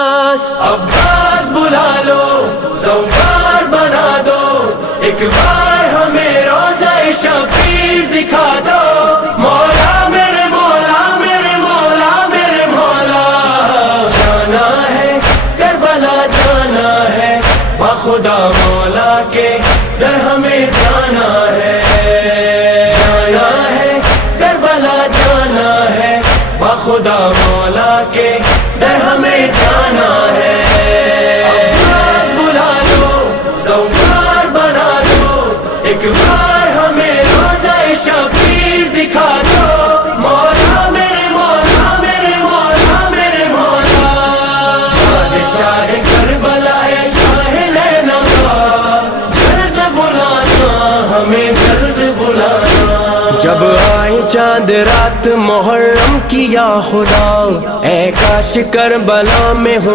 عباس بلا لو سوکار بنا دو ایک بار ہمیں روزہ شبیر دکھا دو مولا میرے مولا میرے مولا میرے مولا جانا ہے کربلا جانا ہے بخدا مولا کے در ہمیں جانا ہے جانا ہے کربلا جانا ہے بخدا مولا کے در ہمیں جانا ہے عباس بلا لو سوکار بنا دو ایک بار ہمیں روزہ شبیر دکھا دو مولا میرے مولا میرے مولا میرے مولا بادشاہ کربلا ہے شاہ نینوا جلد بلانا ہمیں جلد بلانا جب آئی چاند رات محرم کی یا خدا اے کاش کربلا میں ہو